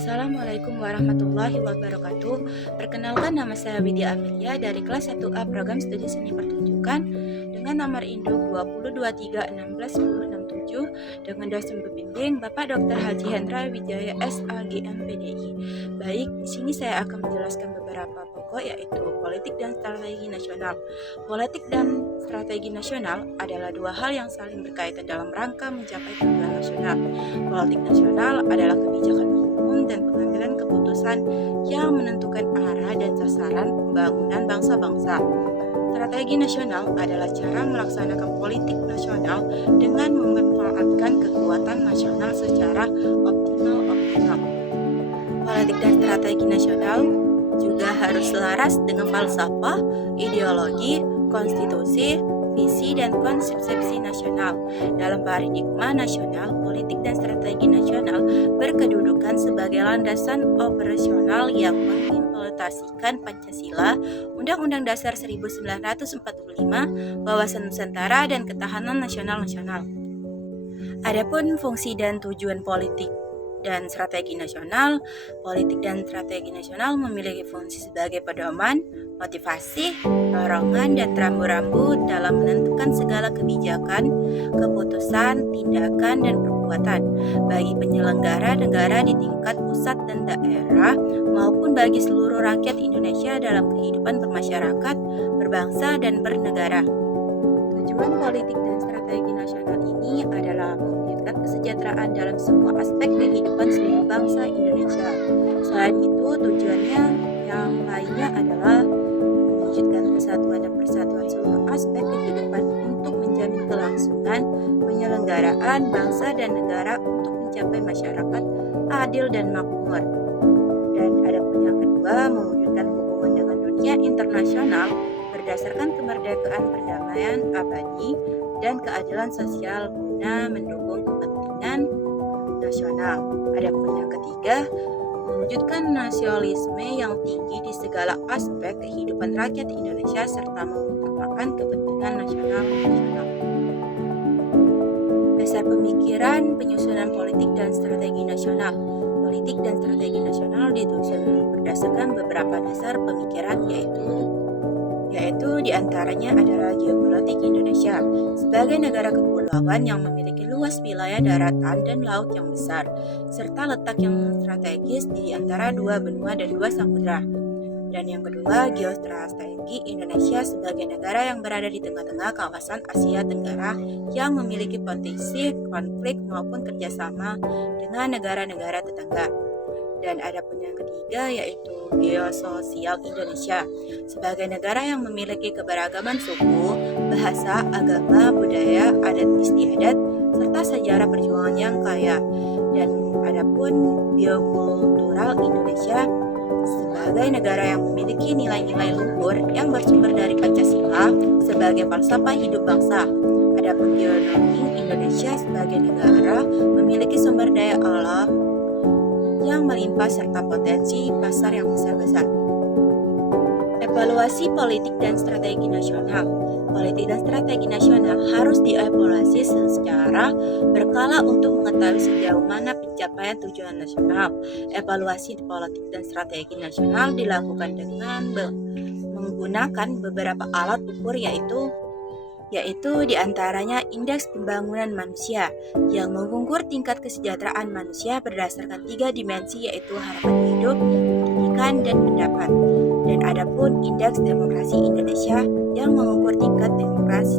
Assalamualaikum warahmatullahi wabarakatuh. Perkenalkan, nama saya Widya Amelia dari kelas 1A Program Studi Seni Pertunjukan dengan nomor induk 2023161067 dengan dosen pembimbing Bapak Dr. Haji Hendra Wijaya SAGM PDI. Baik, di sini saya akan menjelaskan beberapa pokok, yaitu politik dan strategi nasional. Politik dan strategi nasional adalah dua hal yang saling berkaitan dalam rangka mencapai tujuan nasional. Politik nasional adalah kebijakan dan pengambilan keputusan yang menentukan arah dan sasaran pembangunan bangsa-bangsa. Strategi nasional adalah cara melaksanakan politik nasional dengan memanfaatkan kekuatan nasional secara optimal. Politik dan strategi nasional juga harus selaras dengan falsafah, ideologi, konstitusi, visi dan konsepsi nasional. Dalam paradigma nasional, politik dan strategi nasional berkedudukan sebagai landasan operasional yang mengimplementasikan Pancasila, Undang-Undang Dasar 1945, wawasan Nusantara dan ketahanan nasional. Adapun fungsi dan tujuan politik dan strategi nasional memiliki fungsi sebagai pedoman, motivasi, dorongan, dan rambu-rambu dalam menentukan segala kebijakan, keputusan, tindakan, dan perbuatan bagi penyelenggara negara di tingkat pusat dan daerah maupun bagi seluruh rakyat Indonesia dalam kehidupan bermasyarakat, berbangsa, dan bernegara. Tujuan politik dan strategi nasional ini adalah mewujudkan kesejahteraan dalam semua aspek kehidupan seluruh bangsa Indonesia. Selain itu, tujuannya yang lainnya adalah mewujudkan kesatuan dan persatuan seluruh aspek kehidupan untuk menjamin kelangsungan penyelenggaraan bangsa dan negara untuk mencapai masyarakat adil dan makmur. Dan adapun yang kedua, mewujudkan hubungan dengan dunia internasional berdasarkan kemerdekaan, perdamaian abadi, dan keadilan sosial guna mendukung kepentingan nasional. Adapun yang ketiga, mewujudkan nasionalisme yang tinggi di segala aspek kehidupan rakyat Indonesia serta mengutamakan kepentingan nasional. Dasar pemikiran penyusunan politik dan strategi nasional. Politik dan strategi nasional disusun berdasarkan beberapa dasar pemikiran, yaitu diantaranya adalah geopolitik Indonesia sebagai negara kepulauan yang memiliki luas wilayah daratan dan laut yang besar, serta letak yang strategis di antara dua benua dan dua samudra. Dan yang kedua, geostrategi Indonesia sebagai negara yang berada di tengah-tengah kawasan Asia Tenggara yang memiliki potensi konflik maupun kerjasama dengan negara-negara tetangga. Dan adapun yang ketiga, yaitu geososial Indonesia sebagai negara yang memiliki keberagaman suku, bahasa, agama, budaya, adat istiadat, serta sejarah perjuangan yang kaya. Dan adapun biokultural Indonesia sebagai negara yang memiliki nilai-nilai luhur yang bersumber dari Pancasila sebagai falsafah hidup bangsa. Adapun geonomi Indonesia sebagai negara memiliki sumber daya alam yang melimpah serta potensi pasar yang besar-besar. Evaluasi politik dan strategi nasional. Politik dan strategi nasional harus dievaluasi secara berkala untuk mengetahui sejauh mana pencapaian tujuan nasional. Evaluasi politik dan strategi nasional dilakukan dengan menggunakan beberapa alat ukur, yaitu diantaranya indeks pembangunan manusia yang mengukur tingkat kesejahteraan manusia berdasarkan 3 dimensi, yaitu harapan hidup, pendidikan, dan pendapat. Dan adapun indeks demokrasi Indonesia yang mengukur tingkat demokrasi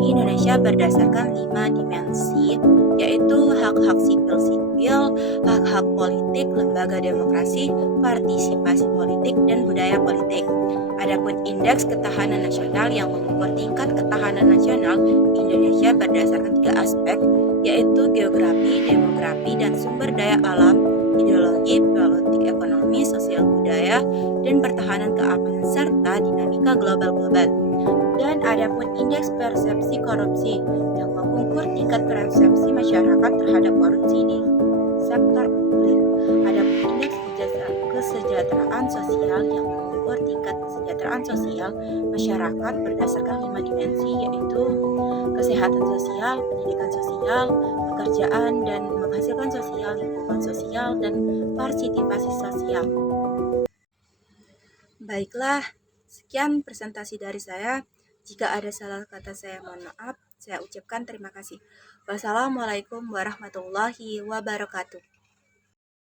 Indonesia berdasarkan 5 dimensi, yaitu hak-hak sipil, hak-hak politik, lembaga demokrasi, partisipasi politik, dan budaya politik. Adapun indeks ketahanan nasional yang mengukur tingkat ketahanan nasional Indonesia berdasarkan 3 aspek, yaitu geografi, demografi, dan sumber daya alam, ideologi, politik, ekonomi, sosial budaya, dan pertahanan keamanan serta dinamika global. Dan adapun indeks persepsi korupsi yang mengukur tingkat persepsi masyarakat terhadap korupsi di sektor publik. Adapun indeks kesejahteraan sosial yang mengukur mengukur tingkat kesejahteraan sosial masyarakat berdasarkan 5 dimensi, yaitu kesehatan sosial, pendidikan sosial, pekerjaan dan menghasilkan sosial, lingkungan sosial, dan partisipasi sosial. Baiklah, sekian presentasi dari saya. Jika ada salah kata saya mohon maaf. Saya ucapkan terima kasih. Wassalamualaikum warahmatullahi wabarakatuh.